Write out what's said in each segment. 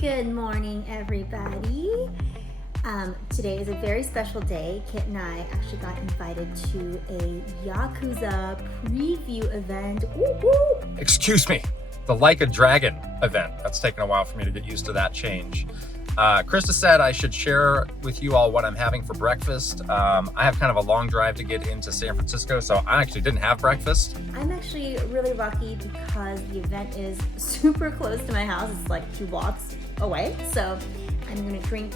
Good morning, everybody. Today is a very special day. Kit and I actually got invited to a Yakuza preview event. Woo-hoo! Excuse me, the Like a Dragon event. That's taken a while for me to get used to that change. Krysta said I should share with you all what I'm having for breakfast. I have kind of a long drive to get into San Francisco, so I actually didn't have breakfast. I'm actually really lucky because the event is super close to my house. It's like 2 blocks away. So I'm gonna drink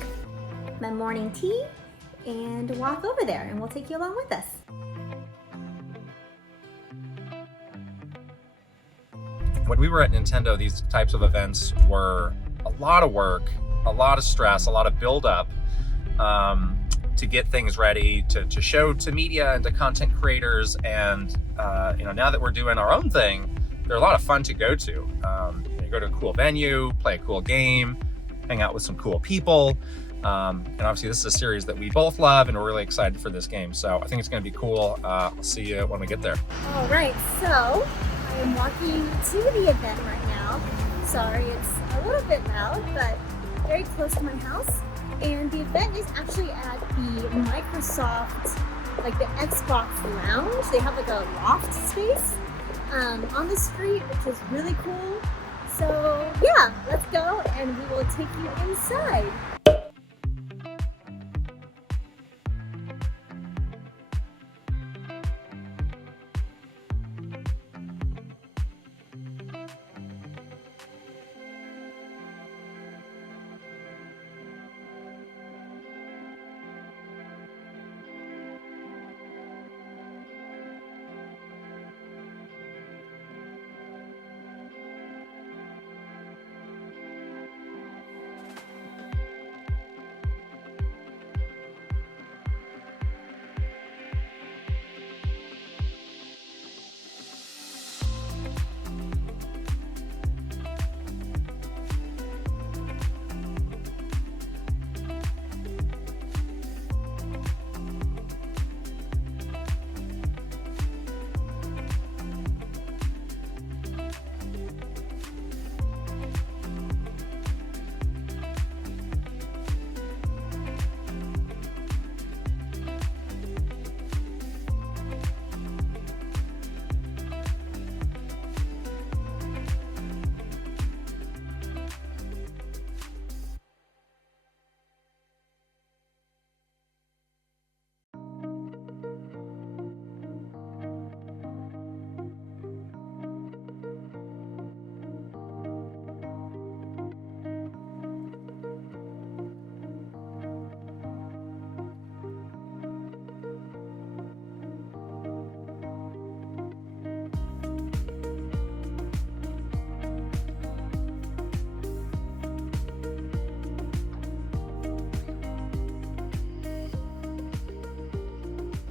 my morning tea and walk over there, and we'll take you along with us. When we were at Nintendo, these types of events were a lot of work, a lot of stress, a lot of build-up to get things ready, to show to media and to content creators. And now that we're doing our own thing, they're a lot of fun to go to. You go to a cool venue, play a cool game, hang out with some cool people. And obviously this is a series that we both love, and we're really excited for this game. So I think it's going to be cool. I'll see you when we get there. All right, so I am walking to the event right now. Sorry, it's a little bit loud, but very close to my house. And the event is actually at the Microsoft, like the Xbox Lounge. They have like a loft space on the street, which is really cool. So yeah, let's go and we will take you inside.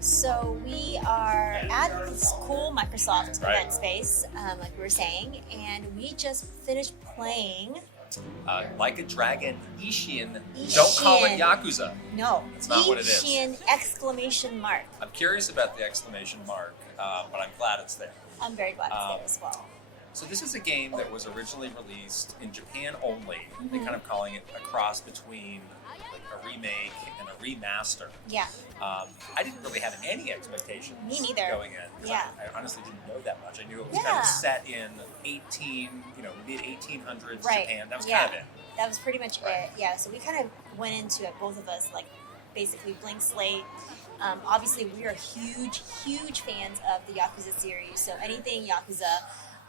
So we are at this cool Microsoft event space, like we were saying, and we just finished playing Like a Dragon Ishin. Don't call it Yakuza. No, that's not what it is. Ishin exclamation mark. I'm curious about the exclamation mark, but I'm glad it's there. I'm very glad it's there as well. So this is a game that was originally released in Japan only. They're kind of calling it a cross between like a remake and a remaster. Yeah. I didn't really have any expectations. Me neither. Going in. Yeah. I honestly didn't know that much. I knew it was kind of set in mid 1800s Japan. That was kind of it. That was pretty much it. Yeah. So we kind of went into it, both of us, like basically blank slate. Obviously, we are huge fans of the Yakuza series. So anything Yakuza,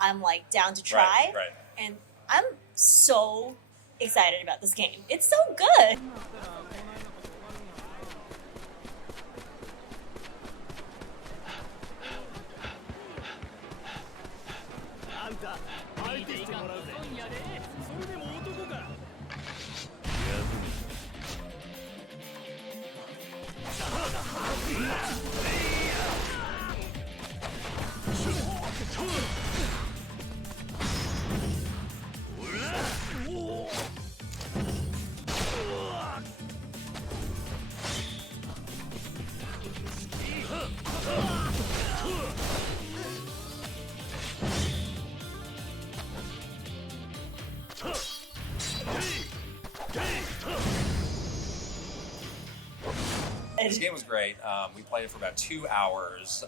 I'm like down to try. Right. And I'm so excited about this game. It's so good. This game was great. We played it for about 2 hours.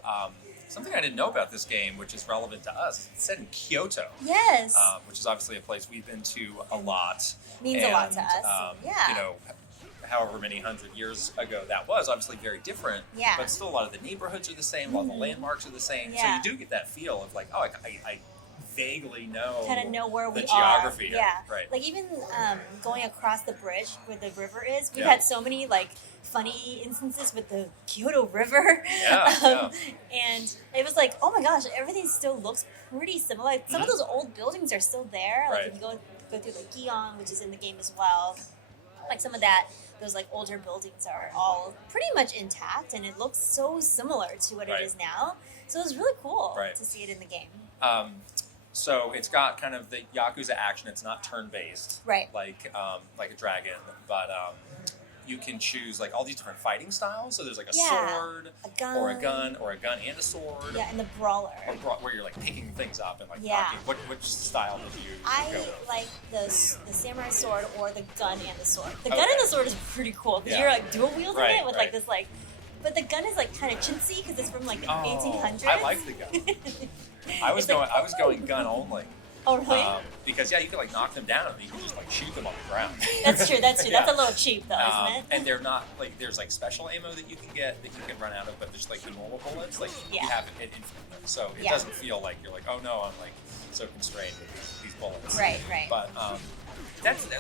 Something I didn't know about this game, which is relevant to us, it's set in Kyoto. Yes. Which is obviously a place we've been to a lot. Means a lot to us. Yeah. You know, however many hundred years ago that was, obviously very different. Yeah. But still, a lot of the neighborhoods are the same. A lot of the landmarks are the same. Yeah. So you do get that feel of like, oh, I vaguely know. Kind of know where we the are. geography. Yeah. Right. Like even going across the bridge where the river is, we've Yeah. had so many like funny instances with the Kyoto River. Yeah, And it was like, oh my gosh, everything still looks pretty similar. Like, some of those old buildings are still there. Like Right. if you go through like Gion, which is in the game as well. Like some of that, those like older buildings are all pretty much intact, and it looks so similar to what Right. it is now. So it was really cool Right. to see it in the game. So it's got kind of the Yakuza action. It's not turn-based, Right. like a dragon, but you can choose like all these different fighting styles. So there's like a sword, A gun. or a gun, or a gun and a sword. Yeah, and the brawler. Where you're like picking things up and like Yeah. knocking. Which style did you I go with? like the samurai sword or the gun and the sword. The gun Okay. and the sword is pretty cool because Yeah. you're like dual wielding Right, it with right. like this like. But the gun is like kind of chintzy because it's from like the Oh, 1800s. I like the gun. I was going gun only. Oh really? Because you can like knock them down and you can just like shoot them on the ground. That's true. That's true. Yeah. That's a little cheap though, isn't it? And they're not like there's like special ammo that you can get that you can run out of, but there's like the normal bullets, like you Yeah. have it infinitely. So it Yeah. doesn't feel like you're like, oh no, I'm like so constrained with these bullets. Right. But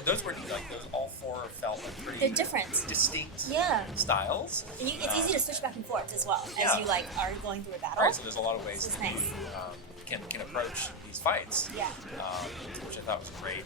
those were like those all four felt like pretty They're different. distinct Yeah. styles. And it's easy to switch back and forth as well Yeah. as you like are going through a battle. Right, so there's a lot of ways Which is that you nice. can approach these fights. Yeah. Which I thought was great.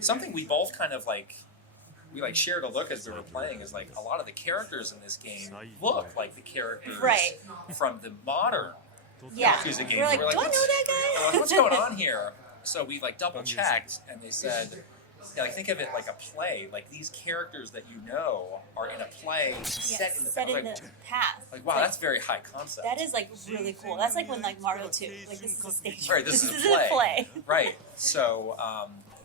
Something we both kind of like shared a look as we were playing is like a lot of the characters in this game look like the characters Right. from the modern Yeah. Yakuza games. We're like, We're do I know that guy? We're like, what's going on here? So we like double checked, and they said, like think of it like a play. Like these characters that you know are in a play set in the past. Like wow, that's very high concept. That is like really cool. That's like when like Mario 2. Like this is a stage. Right, this is a play. Right. So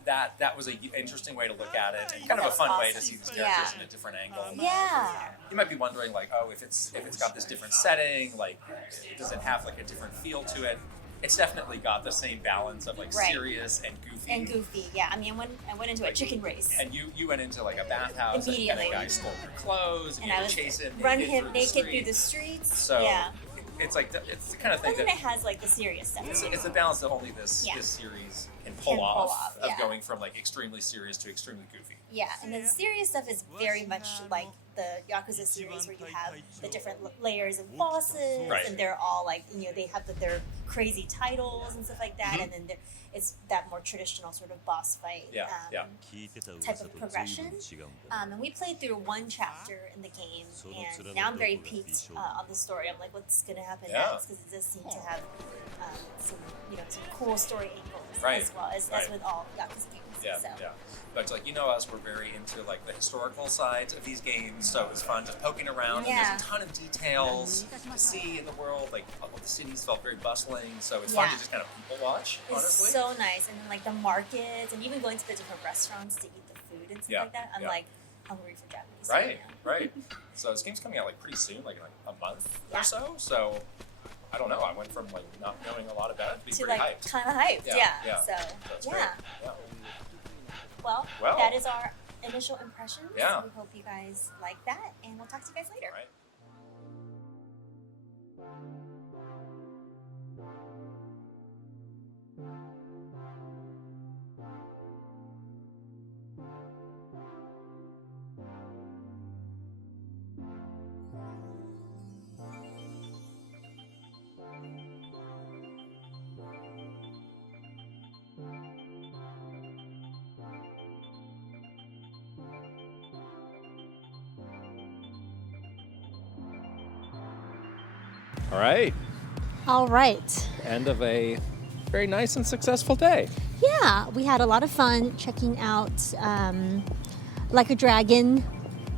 that was an interesting way to look at it, and kind of a fun way to see these characters in a different angle. Yeah. You might be wondering, like, oh, if it's got this different setting, like, does it have like a different feel to it? It's definitely got the same balance of like serious and goofy. And goofy, yeah. I mean, I went into a chicken race. And you went into like a bathhouse, and a guy stole your clothes, and you I had was to chase him, run him naked through the streets. So yeah. it's like it's the kind of thing But then that it has like the serious stuff. it's a balance that only this series can pull off of going from like extremely serious to extremely goofy. Yeah, and the serious stuff is very much like the Yakuza series, where you have the different layers of bosses, and they're all like, they have their crazy titles and stuff like that, and then it's that more traditional sort of boss fight type of progression. And we played through one chapter in the game, and now I'm very peaked on the story. I'm like, what's going to happen next? Because it does seem to have some cool story angles as well as with all Yakuza games. Yeah, so. yeah. But like, you know us, we're very into like the historical sides of these games, so it was fun just poking around. And Yeah. there's a ton of details to see in the world. Like the cities felt very bustling, so it's fun to just kind of people watch. It's Honestly, so nice, and then like the markets, and even going to the different restaurants to eat the food and stuff like that. I'm like hungry for Japanese food now. Right. So this game's coming out like pretty soon, like in like a month or so. So I don't know. I went from like not knowing a lot about it to being pretty like hyped. kind of hyped. Yeah. So That's great. Yeah. Well, that is our initial impressions. Yeah. We hope you guys like that, and we'll talk to you guys later. All right. All right. All right. End of a very nice and successful day. Yeah, we had a lot of fun checking out Like a Dragon.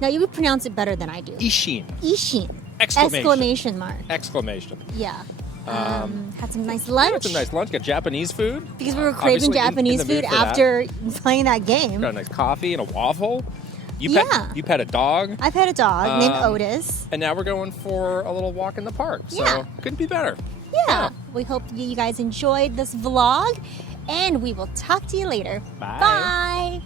Now, you would pronounce it better than I do. Ishin. Ishin. Exclamation. Mark. Exclamation. Yeah. Had some nice lunch. Had some nice lunch. Got Japanese food. Because we were craving Obviously Japanese in the mood food for that. after playing that game. Got a nice coffee and a waffle. You pet a dog. I've had a dog named Otis. And now we're going for a little walk in the park. So Yeah. couldn't be better. Yeah. We hope you guys enjoyed this vlog, and we will talk to you later. Bye. Bye.